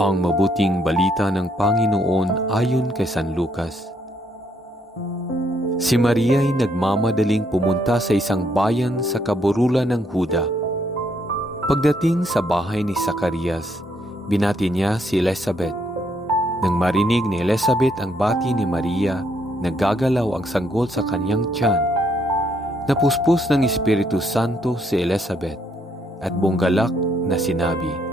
Ang mabuting balita ng Panginoon ayon kay San Lucas. Si Maria ay nagmamadaling pumunta sa isang bayan sa kaburulan ng Huda. Pagdating sa bahay ni Zacarias, binati niya si Elizabeth. Nang marinig ni Elizabeth ang bati ni Maria, nagagalaw ang sanggol sa kanyang tiyan. Napuspos ng Espiritu Santo si Elizabeth at bunggalak na sinabi,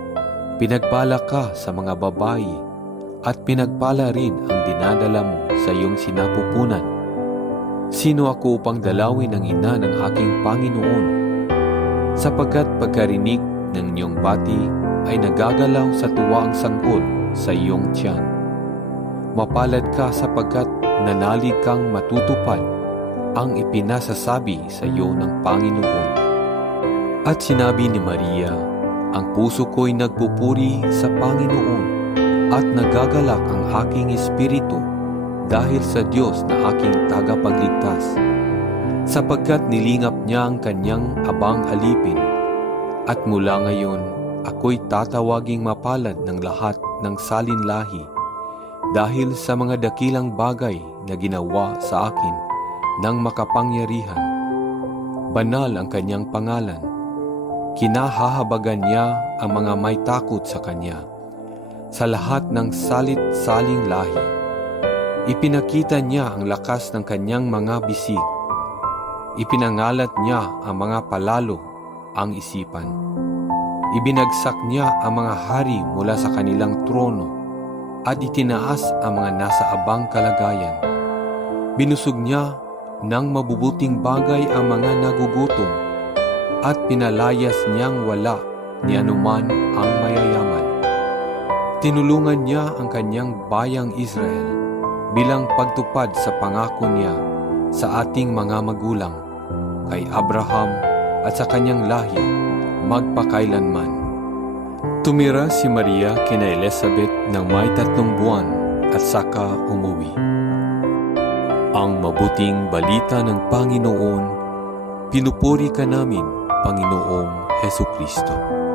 Pinagpala ka sa mga babayi at pinagpala rin ang dinadala mo sa iyong sinapupunan. Sino ako upang dalawin ang ina ng aking Panginoon? Sapagkat pagkarinig ng iyong bati ay nagagalaw sa tuwa ang sanggol sa iyong tiyan. Mapalad ka sapagkat nanalig kang matutupad ang ipinasasabi sa iyo ng Panginoon. At sinabi ni Maria, Ang puso ko'y nagpupuri sa Panginoon at nagagalak ang aking espiritu dahil sa Diyos na aking tagapagligtas. Sapagkat nilingap niya ang kanyang abang alipin at mula ngayon ako'y tatawaging mapalad ng lahat ng salinlahi dahil sa mga dakilang bagay na ginawa sa akin ng makapangyarihan. Banal ang kanyang pangalan. Kinahahabagan niya ang mga may takot sa kanya. Sa lahat ng salit-saling lahi, ipinakita niya ang lakas ng kanyang mga bisig. Ipinangalat niya ang mga palalo ang isipan. Ibinagsak niya ang mga hari mula sa kanilang trono at itinaas ang mga nasa abang kalagayan. Binusog niya ng mabubuting bagay ang mga nagugutom at pinalayas niyang wala ni anuman ang mayayaman. Tinulungan niya ang kanyang bayang Israel bilang pagtupad sa pangako niya sa ating mga magulang, kay Abraham at sa kanyang lahi magpakailanman. Tumira si Maria kina Elizabeth ng may tatlong buwan at saka umuwi. Ang mabuting balita ng Panginoon, pinupuri ka namin, Panginoong Heso Kristo.